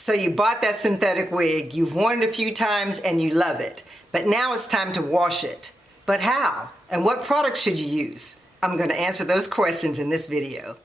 So you bought that synthetic wig, you've worn it a few times and you love it. But now it's time to wash it. But how? And what products should you use? I'm going to answer those questions in this video.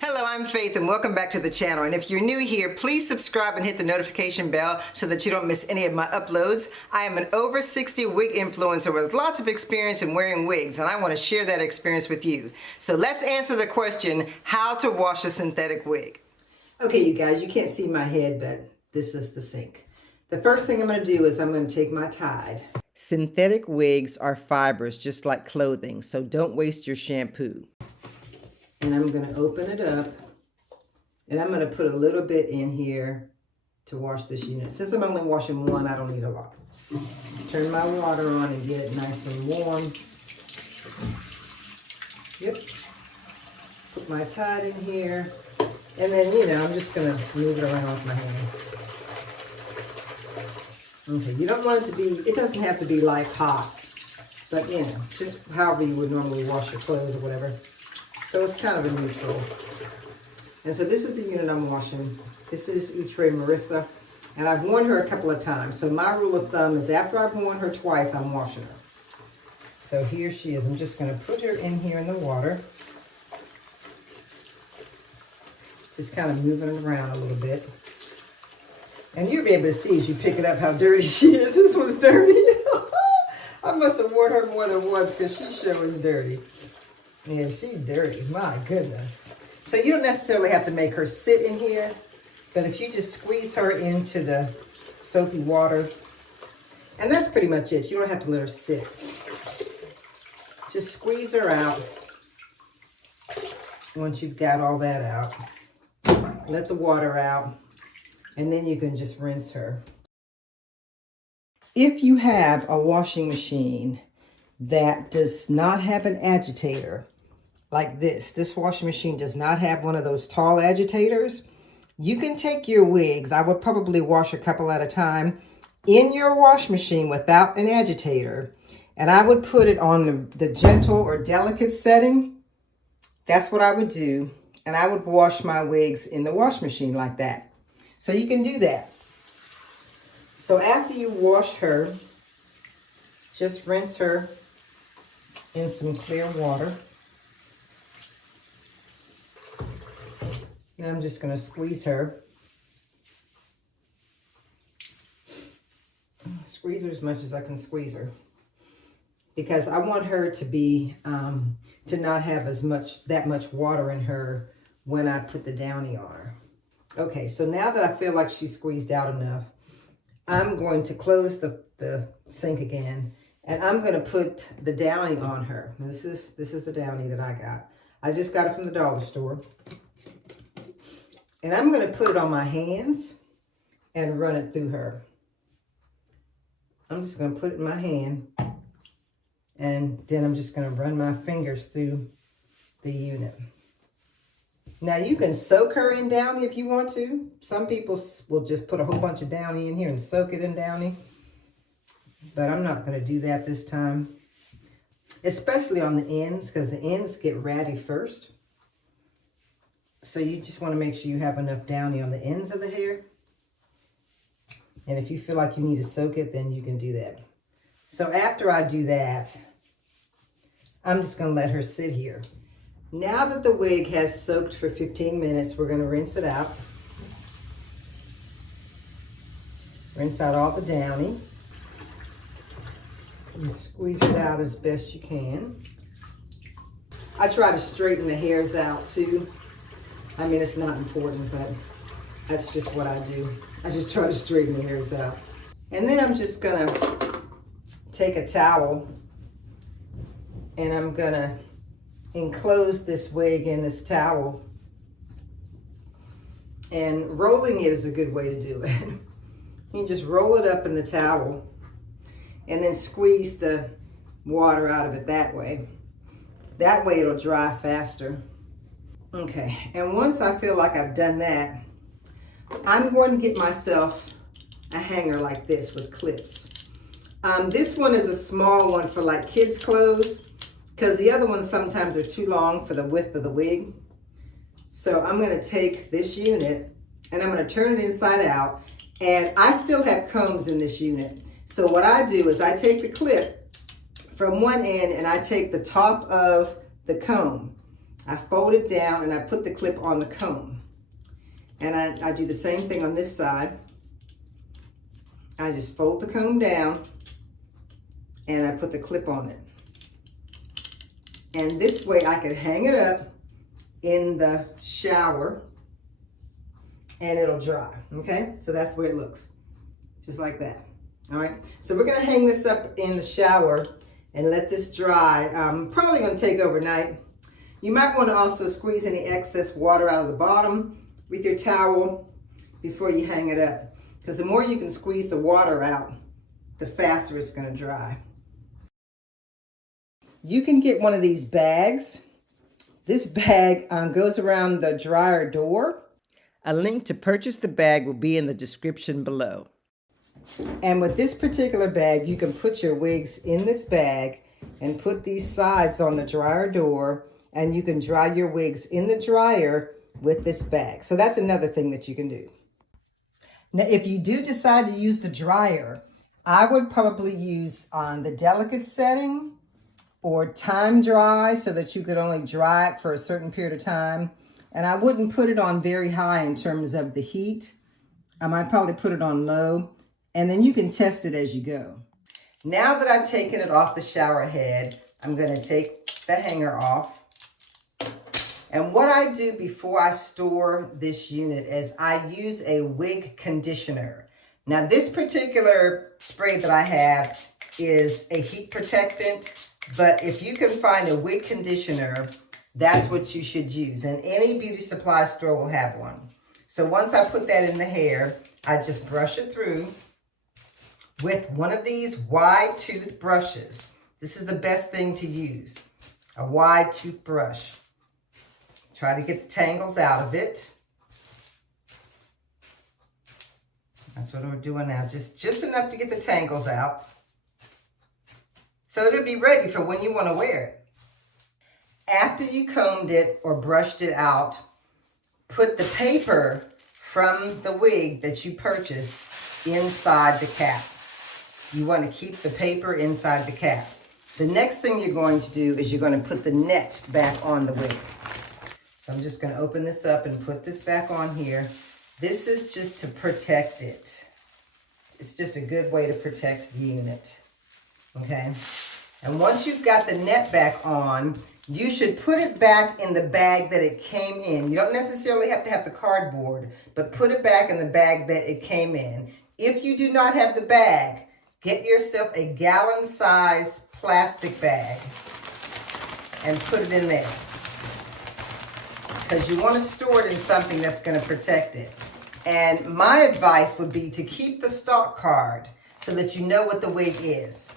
Hello, I'm Faith and welcome back to the channel. And if you're new here, please subscribe and hit the notification bell so that you don't miss any of my uploads. I am an over 60 wig influencer with lots of experience in wearing wigs, and I want to share that experience with you. So let's answer the question, how to wash a synthetic wig. Okay, you guys, you can't see my head, but this is the sink. The first thing I'm going to do is I'm going to take my Tide. Synthetic wigs are fibers just like clothing, so don't waste your shampoo. And I'm going to open it up, and I'm going to put a little bit in here to wash this unit. Since I'm only washing one, I don't need a lot. Turn my water on and get it nice and warm. Yep. Put my Tide in here, and then, I'm just going to move it around with my hand. Okay, you don't want it to be, it doesn't have to be like hot, but just however you would normally wash your clothes or whatever. So it's kind of a neutral. And so this is the unit I'm washing. This is Outre Marissa, and I've worn her a couple of times. So my rule of thumb is after I've worn her twice, I'm washing her. So here she is. I'm just going to put her in here in the water. Just kind of moving it around a little bit. And you'll be able to see as you pick it up how dirty she is. This one's dirty. I must have worn her more than once because she sure is dirty. Yeah, she's dirty. My goodness. So you don't necessarily have to make her sit in here, but if you just squeeze her into the soapy water, and that's pretty much it. You don't have to let her sit. Just squeeze her out once you've got all that out. Let the water out, and then you can just rinse her. If you have a washing machine that does not have an agitator, like this washing machine does not have one of those tall agitators, you can take your wigs, I would probably wash a couple at a time, in your wash machine without an agitator, and I would put it on the gentle or delicate setting. That's what I would do, and I would wash my wigs in the wash machine like that. So you can do that. So after you wash her, just rinse her in some clear water. Now I'm just going to squeeze her. Squeeze her as much as I can squeeze her. Because I want her to be, to not have that much water in her when I put the downy on her. Okay, so now that I feel like she's squeezed out enough, I'm going to close the sink again, and I'm going to put the downy on her. This is the downy that I got. I just got it from the dollar store. And I'm going to put it on my hands and run it through her. I'm just going to put it in my hand, and then I'm just going to run my fingers through the unit. Now you can soak her in downy if you want to. Some people will just put a whole bunch of downy in here and soak it in downy. But I'm not going to do that this time. Especially on the ends, because the ends get ratty first. So you just want to make sure you have enough downy on the ends of the hair. And if you feel like you need to soak it, then you can do that. So after I do that, I'm just going to let her sit here. Now that the wig has soaked for 15 minutes, we're going to rinse it out. Rinse out all the downy. And squeeze it out as best you can. I try to straighten the hairs out too. I mean, it's not important, but that's just what I do. I just try to straighten the hairs out. And then I'm just going to take a towel, and I'm going to enclose this wig in this towel. And rolling it is a good way to do it. You just roll it up in the towel and then squeeze the water out of it that way. That way it'll dry faster. Okay, and once I feel like I've done that, I'm going to get myself a hanger like this with clips. This one is a small one for like kids' clothes, because the other ones sometimes are too long for the width of the wig. So I'm going to take this unit and I'm going to turn it inside out, and I still have combs in this unit. So what I do is I take the clip from one end and I take the top of the comb. I fold it down and I put the clip on the comb. And I do the same thing on this side. I just fold the comb down and I put the clip on it. And this way I can hang it up in the shower and it'll dry, okay? So that's the way it looks, just like that, all right? So we're gonna hang this up in the shower and let this dry. Probably gonna take overnight. You might wanna also squeeze any excess water out of the bottom with your towel before you hang it up, because the more you can squeeze the water out, the faster it's gonna dry. You can get one of these bags. This bag goes around the dryer door. A link to purchase the bag will be in the description below. And with this particular bag, you can put your wigs in this bag and put these sides on the dryer door, and you can dry your wigs in the dryer with this bag. So that's another thing that you can do. Now, if you do decide to use the dryer, I would probably use on the delicate setting or time dry, so that you could only dry it for a certain period of time. And I wouldn't put it on very high in terms of the heat. I might probably put it on low, and then you can test it as you go. Now that I've taken it off the shower head, I'm gonna take the hanger off. And what I do before I store this unit is I use a wig conditioner. Now this particular spray that I have is a heat protectant, but if you can find a wig conditioner, that's what you should use. And any beauty supply store will have one. So once I put that in the hair, I just brush it through with one of these wide tooth brushes. This is the best thing to use, a wide toothbrush. Try to get the tangles out of it. That's what we're doing now, just enough to get the tangles out. So it'll be ready for when you want to wear it. After you combed it or brushed it out, put the paper from the wig that you purchased inside the cap. You want to keep the paper inside the cap. The next thing you're going to do is you're going to put the net back on the wig. So I'm just going to open this up and put this back on here. This is just to protect it. It's just a good way to protect the unit, okay? And once you've got the net back on, you should put it back in the bag that it came in. You don't necessarily have to have the cardboard, but put it back in the bag that it came in. If you do not have the bag, get yourself a gallon-size plastic bag and put it in there, because you want to store it in something that's going to protect it. And my advice would be to keep the stock card so that you know what the wig is.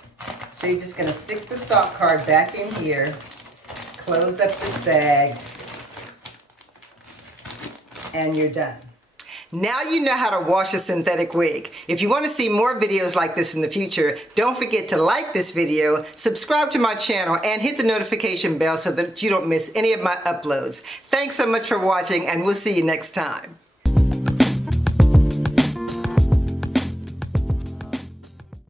So you're just going to stick the stock card back in here, close up this bag, and you're done. Now you know how to wash a synthetic wig. If you want to see more videos like this in the future, don't forget to like this video, subscribe to my channel, and hit the notification bell so that you don't miss any of my uploads. Thanks so much for watching, and we'll see you next time.